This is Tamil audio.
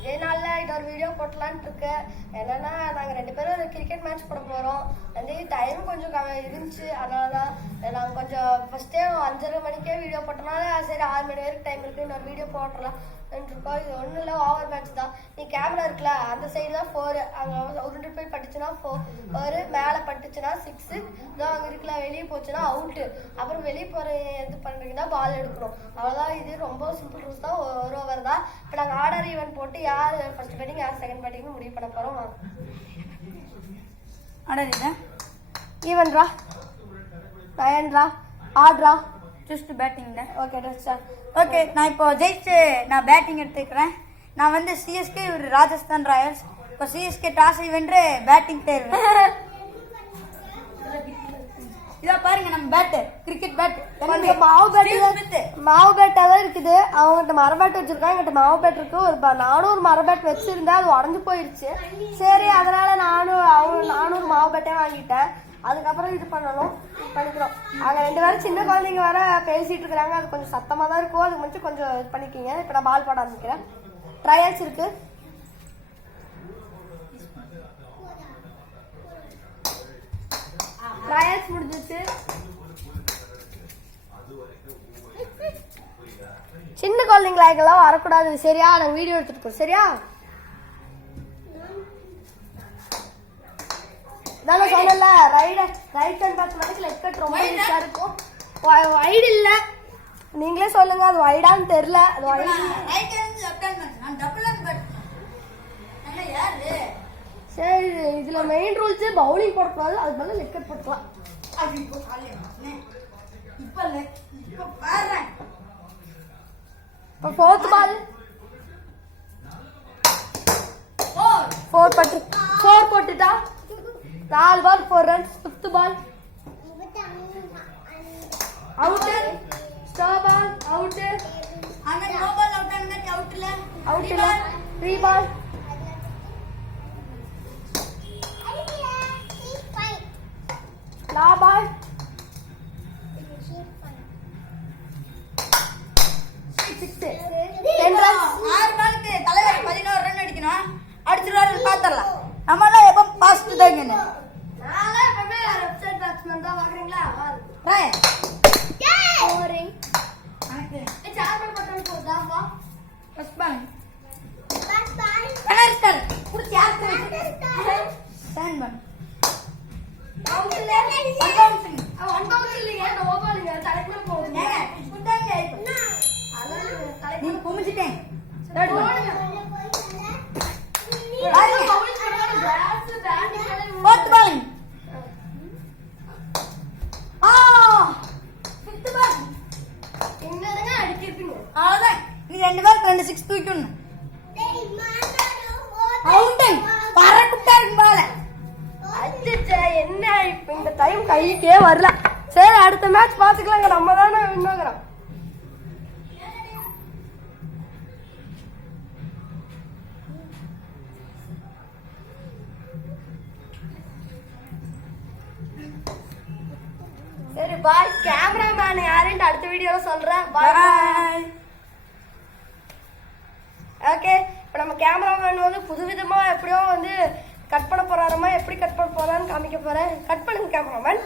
இதே நாளில் இன்னொரு வீடியோ போட்டலான்ட்டு இருக்கேன். என்னன்னா நாங்கள் 2 பேரும் ஒரு கிரிக்கெட் மேட்ச் போட போகிறோம். வந்து டைம் கொஞ்சம் இருந்துச்சு, அதனால தான் நாங்கள் கொஞ்சம் ஃபஸ்ட்டே 5:30 மணிக்கே வீடியோ போட்டனால சரி 6 மணி வரைக்கும் டைம் இருக்குது, இன்னொரு வீடியோ போட்டுடலாம் இருக்கோம். இது ஒன்றும் இல்லை, ஓவர் மேட்ச் தான். நீ கேமரா இருக்குல்ல அந்த சைடு தான் 4, அங்கே உருண்டு போய் பட்டுச்சுன்னா 4, மேலே பட்டுச்சுன்னா 6, இதான் அங்கே இருக்குல்ல வெளியே போச்சுன்னா அவுட்டு. அப்புறம் வெளியே போகிற இது பண்ணுறீங்கன்னா பால் எடுக்கணும், அவ்வளோதான். இது ரொம்ப சிம்பிள் ரூல்ஸ் தான், ஒரு ஓவர் தான். இப்போ நாங்கள் ஆர்டர் ஈவெண்ட் போட்டு யார் ஃபர்ஸ்ட் பேட்டிங் யார் செகண்ட் பேட்டிங்னு முடிவு பண்ண போகிறோம். ஆர்டர் இல்லை ஈவென்ட்ரா 9 ஆர்டரா ஜஸ்ட் பேட்டிங்ல. Okay start. ஓகே, நான் இப்போ ஜெயிச்சு நான் பேட்டிங் எடுத்துக்கிறேன். நான் வந்து சிஎஸ்கே, இவர் ராஜஸ்தான் ராயல்ஸ். இப்போ சிஎஸ்கே டாஸை வென்று பேட்டிங் தேர்வு. இதோ பாருங்க நம்ம பேட்டு, கிரிக்கெட் பேட். மாவு பேட்டா தான் இருக்குது. அவங்ககிட்ட மர பேட் வச்சிருக்காங்க, என்கிட்ட மாவு பேட் இருக்கு. நானும் ஒரு மர பேட் வச்சிருந்தேன், அது உடஞ்சு போயிடுச்சு. சரி அதனால நானும் மாவு பேட்டே வாங்கிட்டேன். அதுக்கப்புறம் இது பண்ணிக்கிறோம். அங்கே 2 பேரும் சின்ன குழந்தைங்க வேற பேசிட்டு இருக்கிறாங்க, அது கொஞ்சம் சத்தமாக தான் இருக்கும். அதுக்கு மட்டும் கொஞ்சம் இது பண்ணிக்கிங்க. இப்போ நான் பால் போட ஆரம்பிக்கிறேன். ட்ரையல்ஸ் இருக்கு. ட்ரையல்ஸ் முடிஞ்சிச்சு. சின்ன குழந்தைங்களாக்கெல்லாம் வரக்கூடாது சரியா? நாங்கள் வீடியோ எடுத்துட்டு இருக்கோம் சரியா? நான் சொன்னல ரைட் ஹேண்ட் பேட்ச் மாதிரி லெஃப்ட் கட் ரொம்ப ஈஸியா இருக்கும். வைடு இல்ல, நீங்களே சொல்லுங்க அது வைடான்னு தெரியல. அது wide right hand left hand நான் டபுள் ஹேண்ட் பேட். என்ன யாரு? சரி இதுல மெயின் ரூல்ஸ் பவுலிங் போடக்கூடாது, அது பதிலா லெஃப்ட் கட் போடலாம். அப்படி போ காலையில இப்போ பாரு. இப்போ ஃபோர்த் பால் 4 போட்டுட்டா. 4 ball 4 runs. 5th ball out. Stop ball out. அங்க நோ பால் அவுட் ஆனா அவுட் இல்ல. 3 பால் லா பால் 6. 10 ரன்ஸ். 6 பாலுக்கு தலைவர் 11 ரன் அடிக்கணும். அடிச்சிருவாரு பாத்தறலாம். நம்மள எப்ப பாஸ்ட் தாங்க. நாளை எப்பவுமே லெஃப்ட் சைடு பேட்ஸ்மேன் தான் வாங்குறீங்களா? ரைட். ஸ்கோரிங் கணக்கு. சார்பர் பட்டன் போடுதா வா. First ball. கனர்ஸ்டர். புடிச்சு யாருக்கு? Second ball. அவுட் இல்ல. ஒன் பவுன்ஸ் இல்லைங்க, நோ பாலுங்க. தலைக்குள்ள போகுது. புட்டாங்க. அதான் தலைக்கு நீ குமிச்சிட்டேன். Third ball. Fourth ball. Fifth ball. என்னங்க அடிக்கிறீங்க? அவ்வளவுதான். நீ 2 பேர் 2 6 தூக்கிடணும். அவுட். பறக்குட்டா இருக்கு பால். அச்சச்சே, என்ன இப்ப இந்த டைம் கைக்கே வரல. சரி அடுத்த மேட்ச் பாத்துக்கலாங்க, நம்ம தானே வின்னாகிறோம். சரி பாய். கேமராமேன் யாருன்னு அடுத்த வீடியோல சொல்றேன். பாய். ஓகே, இப்போ நம்ம கேமராமேன் வந்து புதுவிதமா எப்படியோ வந்து கட் பண்ண போறாரமா, எப்படி கட் பண்ண போறான்னு காமிக்க போறேன். கட் பண்ணுங்க கேமராமேன்.